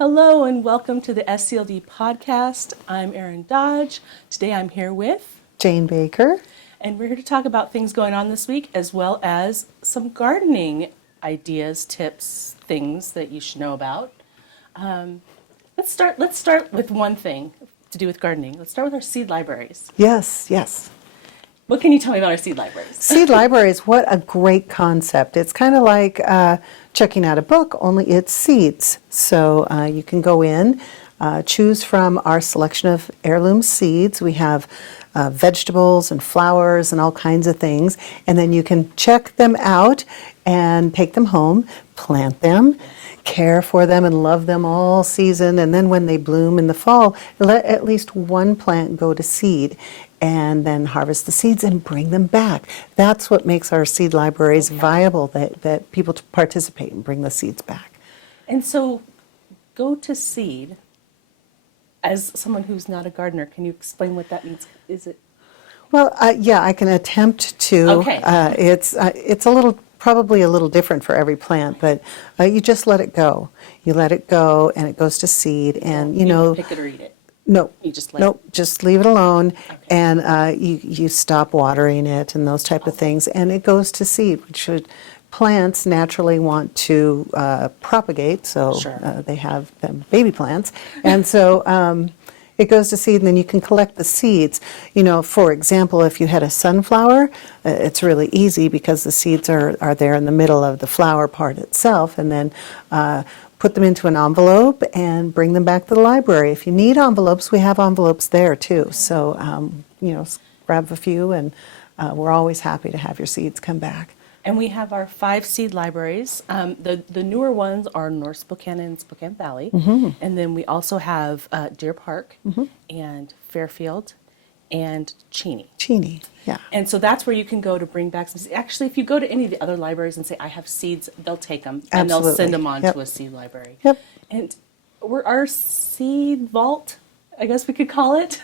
Hello and welcome to the SCLD podcast. I'm Erin Dodge. Today I'm here with Jane Baker. And we're here to talk about things going on this week as well as some gardening ideas, tips, things that you should know about. Let's start with one thing to do with gardening. Let's start with our seed libraries. Yes. What can you tell me about our seed libraries? Seed libraries, what a great concept. It's kind of like checking out a book, only it's seeds. So you can go in, choose from our selection of heirloom seeds. We have vegetables and flowers and all kinds of things. And then you can check them out and take them home, plant them, care for them and love them all season. And then when they bloom in the fall, let at least one plant go to seed, and then harvest the seeds and bring them back. That's what makes our seed libraries viable, that people participate and bring the seeds back. And so go to seed. As someone who's not a gardener, can you explain what that means? Is it? Well, yeah, I can attempt to. Okay. It's probably a little different for every plant, but you just let it go. You let it go, and it goes to seed, and you know. Pick it or eat it. No, you just let it. Just leave it alone, okay. And you stop watering it and those type of things, and it goes to seed, which plants naturally want to propagate, so sure. They have them baby plants, and so it goes to seed, and then you can collect the seeds. You know, for example, if you had a sunflower, it's really easy because the seeds are there in the middle of the flower part itself, and then put them into an envelope and bring them back to the library. If you need envelopes, we have envelopes there too. So, grab a few, and we're always happy to have your seeds come back. And we have our 5 seed libraries. The newer ones are North Spokane and Spokane Valley. Mm-hmm. And then we also have Deer Park and Fairfield and Cheney. Yeah. And so that's where you can go to bring back some. Actually, if you go to any of the other libraries and say, I have seeds, they'll take them. And Absolutely. they'll send them on to a seed library. Yep. And our seed vault, I guess we could call it,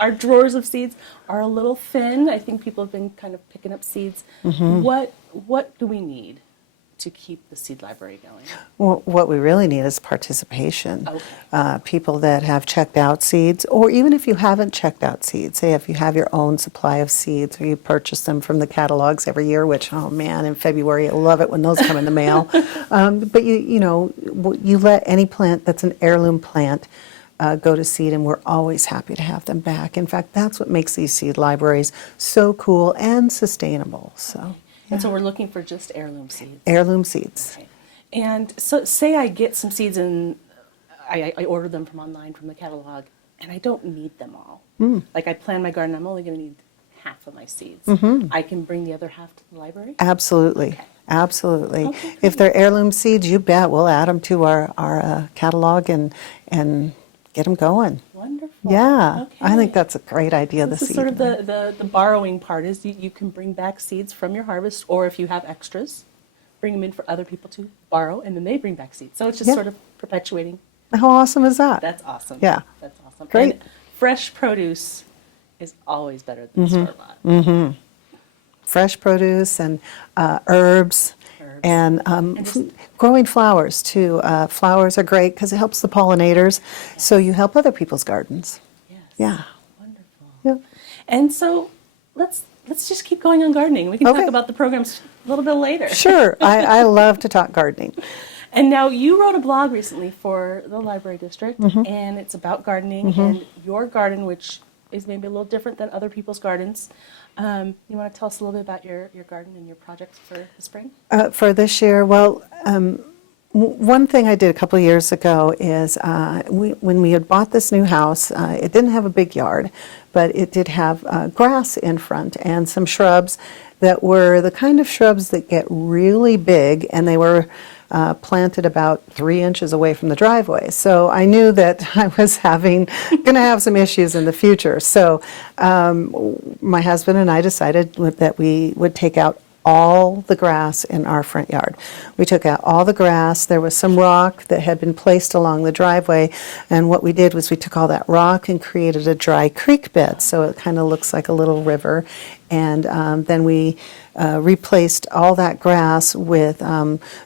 our drawers of seeds are a little thin. I think people have been kind of picking up seeds. Mm-hmm. What do we need to keep the seed library going? Well, what we really need is participation. Okay. People that have checked out seeds, or even if you haven't checked out seeds, say if you have your own supply of seeds or you purchase them from the catalogs every year, which, oh man, in February, I love it when those come in the mail. But you let any plant that's an heirloom plant go to seed, and we're always happy to have them back. In fact, that's what makes these seed libraries so cool and sustainable. So. And so we're looking for just heirloom seeds. Heirloom seeds. Okay. And so say I get some seeds and I order them from online from the catalog, and I don't need them all. Like I plan my garden, I'm only going to need half of my seeds. Mm-hmm. I can bring the other half to the library? Absolutely. Okay. Absolutely. Okay, if they're heirloom seeds, you bet we'll add them to our catalog and get them going. Wonderful. Yeah, okay. I think that's a great idea. This is sort of the borrowing part is you can bring back seeds from your harvest, or if you have extras, bring them in for other people to borrow, and then they bring back seeds. So it's just sort of perpetuating. How awesome is that? That's awesome. Yeah. That's awesome. Great. And fresh produce is always better than store-bought. Mm-hmm. Fresh produce and herbs. And growing flowers, too. Flowers are great because it helps the pollinators, so you help other people's gardens. Yes. Yeah. Wonderful. Yeah. And so let's just keep going on gardening. We can talk about the programs a little bit later. Sure. I love to talk gardening. And now you wrote a blog recently for the library district, and it's about gardening and your garden, which is maybe a little different than other people's gardens. You want to tell us a little bit about your garden and your projects for the spring? For this year, well, one thing I did a couple of years ago is when we had bought this new house, it didn't have a big yard, but it did have grass in front and some shrubs that were the kind of shrubs that get really big, and they were planted about 3 inches away from the driveway. So I knew that I was going to have some issues in the future. So my husband and I decided that we would take out all the grass in our front yard. We took out all the grass. There was some rock that had been placed along the driveway, and what we did was we took all that rock and created a dry creek bed, so it kind of looks like a little river. And then we replaced all that grass with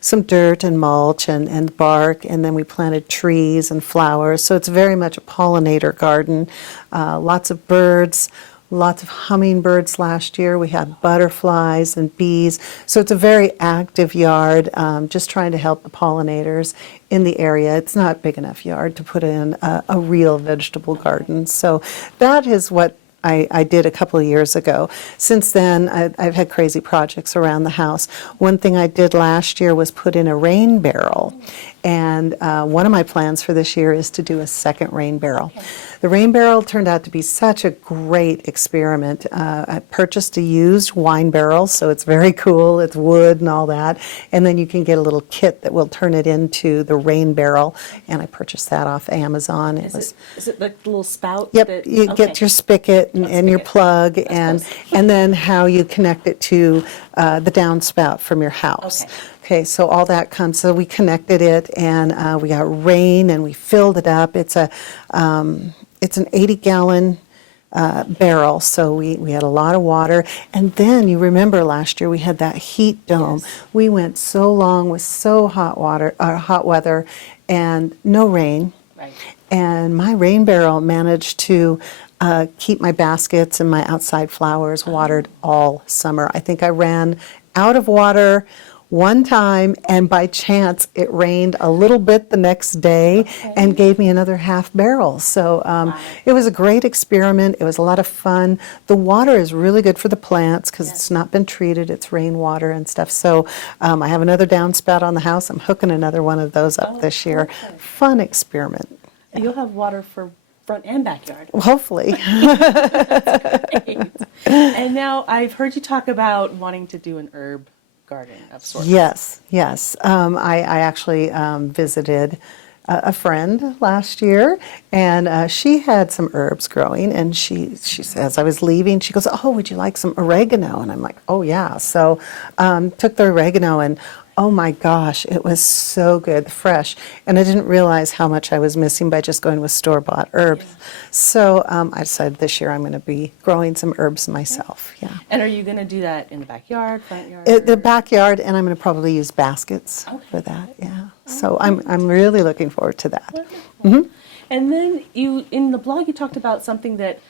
some dirt and mulch and bark, and then we planted trees and flowers. So it's very much a pollinator garden. Lots of birds, lots of hummingbirds last year. We had butterflies and bees. So it's a very active yard, just trying to help the pollinators in the area. It's not a big enough yard to put in a real vegetable garden. So that is what I did a couple of years ago. Since then, I've had crazy projects around the house. One thing I did last year was put in a rain barrel. And one of my plans for this year is to do a second rain barrel. Okay. The rain barrel turned out to be such a great experiment. I purchased a used wine barrel, so it's very cool. It's wood and all that. And then you can get a little kit that will turn it into the rain barrel. And I purchased that off Amazon. Is it like the little spout? Yep, you get your spigot and your plug, and then how you connect it to the downspout from your house. Okay, so all that comes. So we connected it, and we got rain, and we filled it up. It's an 80-gallon barrel, so we had a lot of water. And then you remember last year we had that heat dome. Yes. We went so long with so hot weather, and no rain. Right. And my rain barrel managed to keep my baskets and my outside flowers watered all summer. I think I ran out of water one time, and by chance it rained a little bit the next day and gave me another half barrel. So it was a great experiment. It was a lot of fun. The water is really good for the plants because it's not been treated. It's rainwater and stuff. So I have another downspout on the house. I'm hooking another one of those up this year. Okay. Fun experiment. You'll have water for front and backyard. Well, hopefully. Great. And now I've heard you talk about wanting to do an herb garden of sorts. Yes. I actually visited a friend last year, and she had some herbs growing, and she says, I was leaving, she goes, oh, would you like some oregano? And I'm like, oh, yeah. So took the oregano, and oh my gosh, it was so good, fresh. And I didn't realize how much I was missing by just going with store-bought herbs. Yeah. So I decided this year I'm going to be growing some herbs myself. Yeah. And are you going to do that in the backyard, front yard? The backyard, and I'm going to probably use baskets for that. Yeah. So I'm really looking forward to that. Mm-hmm. And then in the blog you talked about something that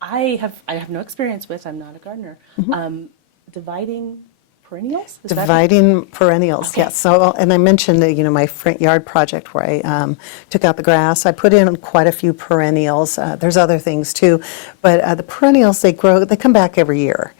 I have no experience with. I'm not a gardener. Dividing perennials? Is that Dividing perennials, Okay. yes. So, and I mentioned my front yard project where I took out the grass. I put in quite a few perennials. There's other things too, but the perennials, they come back every year,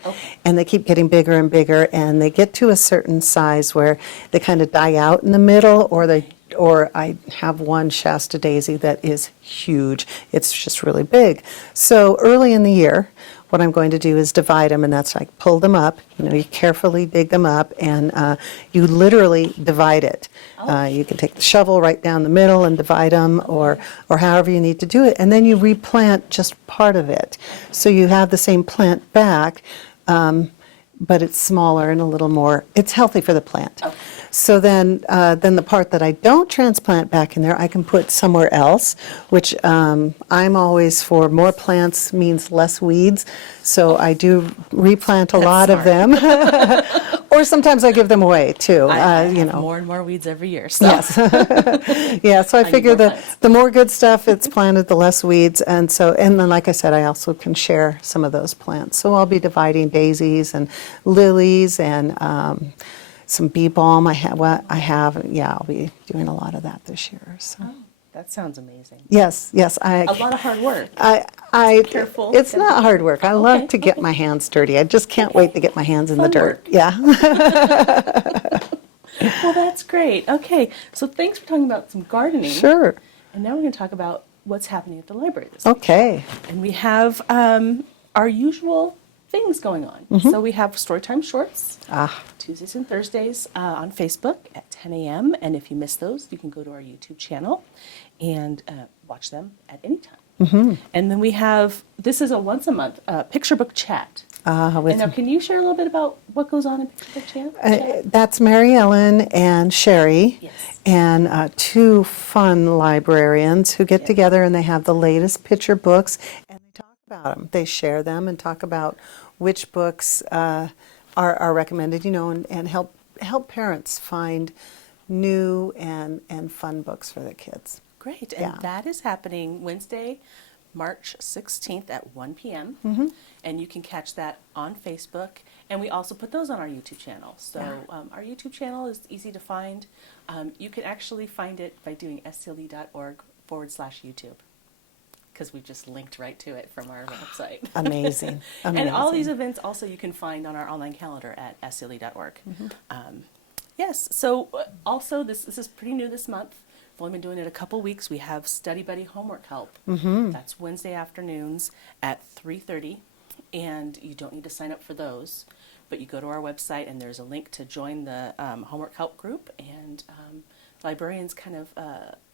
and they keep getting bigger and bigger, and they get to a certain size where they kind of die out in the middle, or I have one Shasta daisy that is huge. It's just really big. So early in the year, what I'm going to do is divide them, and that's like pull them up. You carefully dig them up, and you literally divide it. You can take the shovel right down the middle and divide them, or however you need to do it, and then you replant just part of it. So you have the same plant back, but it's smaller and a little more. It's healthy for the plant. So then the part that I don't transplant back in there, I can put somewhere else, which I'm always for more plants means less weeds. So I do replant a lot of them. Or sometimes I give them away too. I have more and more weeds every year. So. Yes. Yeah, so I figure the more good stuff it's planted, the less weeds. And then, like I said, I also can share some of those plants. So I'll be dividing daisies and lilies and some bee balm. I'll be doing a lot of that this year. So. Oh, that sounds amazing. Yes. A lot of hard work. Careful. It's not hard work. I love to get my hands dirty. I just can't wait to get my hands in the Fun dirt. work. Yeah. Well, that's great. Okay, so thanks for talking about some gardening. Sure. And now we're going to talk about what's happening at the library this week. Okay. And we have our usual things going on. So we have Storytime Shorts, Tuesdays and Thursdays on Facebook at 10 a.m. And if you miss those, you can go to our YouTube channel and watch them at any time. And then we have, this is a once a month picture book chat. And now, can you share a little bit about what goes on in picture book chat? That's Mary Ellen and Sherry, and two fun librarians who get together, and they have the latest picture books, and they talk about them. They share them and talk about which books are recommended, and help parents find new and fun books for their kids. Great. And Yeah. that is happening Wednesday, March 16th at 1 p.m. And you can catch that on Facebook. And we also put those on our YouTube channel. So our YouTube channel is easy to find. You can actually find it by doing scld.org/YouTube. Because we've just linked right to it from our website. Amazing. And all these events also you can find on our online calendar at scld.org. Yes, so also this is pretty new this month. We've only been doing it a couple weeks. We have Study Buddy homework help. That's Wednesday afternoons at 3:30, and you don't need to sign up for those. But you go to our website and there's a link to join the homework help group, and librarians kind of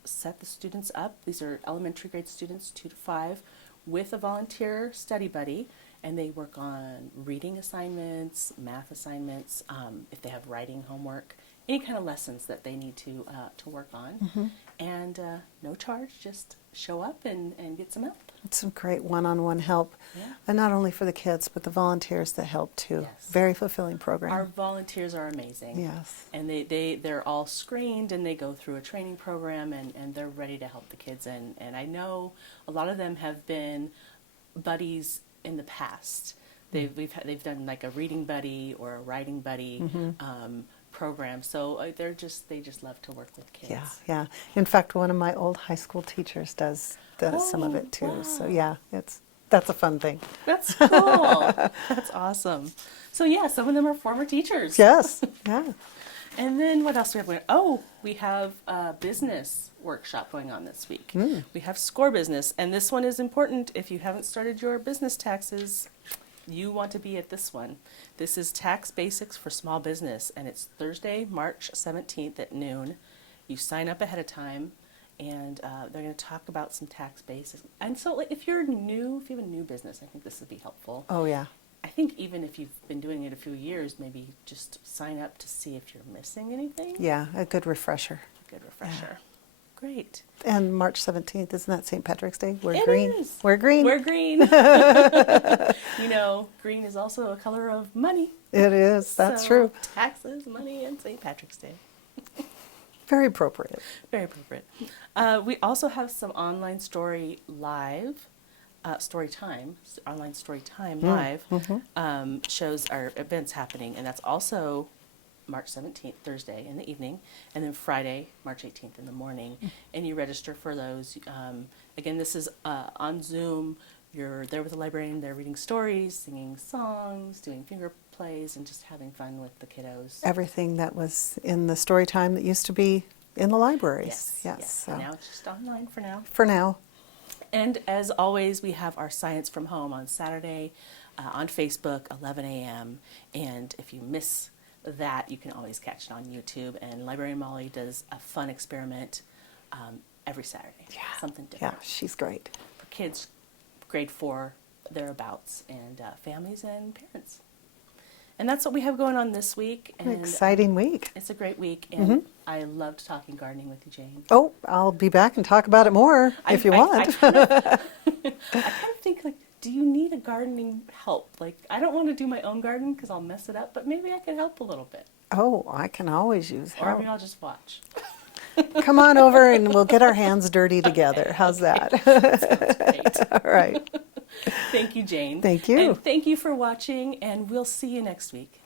set the students up. These are elementary grade students, 2 to 5, with a volunteer study buddy, and they work on reading assignments, math assignments, if they have writing homework, any kind of lessons that they need to work on. And no charge, just show up and get some help. It's some great one-on-one help, and not only for the kids, but the volunteers that help too. Yes. Very fulfilling program. Our volunteers are amazing. Yes. And they're all screened, and they go through a training program, and they're ready to help the kids. And I know a lot of them have been buddies in the past. They've done like a reading buddy or a writing buddy program. So they just love to work with kids. Yeah, yeah. In fact, one of my old high school teachers does some of it too. Wow. So yeah, that's a fun thing. That's cool. That's awesome. So yeah, some of them are former teachers. Yes. Yeah. And then what else do we have going on? Oh, we have a business workshop going on this week. We have Score Business, and this one is important. If you haven't started your business taxes, you want to be at this one. This is Tax Basics for Small Business, and it's Thursday, March 17th at noon. You sign up ahead of time, and they're going to talk about some tax basics. And so if you have a new business, I think this would be helpful. Oh yeah. I think even if you've been doing it a few years, maybe just sign up to see if you're missing anything. Yeah, a good refresher. Good refresher. Great. And March 17th, isn't that St. Patrick's Day? We're It green. is. We're green. We're green. Green is also a color of money. It is. That's So, true. Taxes, money, and St. Patrick's Day. Very appropriate. Very appropriate. We also have some online story live, online story time live shows our events happening, and that's also March 17th, Thursday in the evening, and then Friday, March 18th in the morning. And you register for those. Again, this is on Zoom. You're there with the librarian. They're reading stories, singing songs, doing finger plays, and just having fun with the kiddos. Everything that was in the story time that used to be in the libraries. Yes. So And now it's just online for now. for now. And as always, we have our Science from Home on Saturday on Facebook, 11 a.m. And if you miss that, you can always catch it on YouTube. And Librarian Molly does a fun experiment every Saturday. Yeah. Something different. Yeah, she's great. For kids, grade 4, thereabouts, and families and parents. And that's what we have going on this week. An And exciting week. it's a great week. And I loved talking gardening with you, Jane. Oh, I'll be back and talk about it more if you want. I kind of think, like, do you need a gardening help? Like, I don't want to do my own garden because I'll mess it up, but maybe I could help a little bit. Oh, I can always use Or help. maybe I'll just watch. Come on over and we'll get our hands dirty together. How's that? Sounds great. All right. Thank you, Jane. Thank you. And thank you for watching, and we'll see you next week.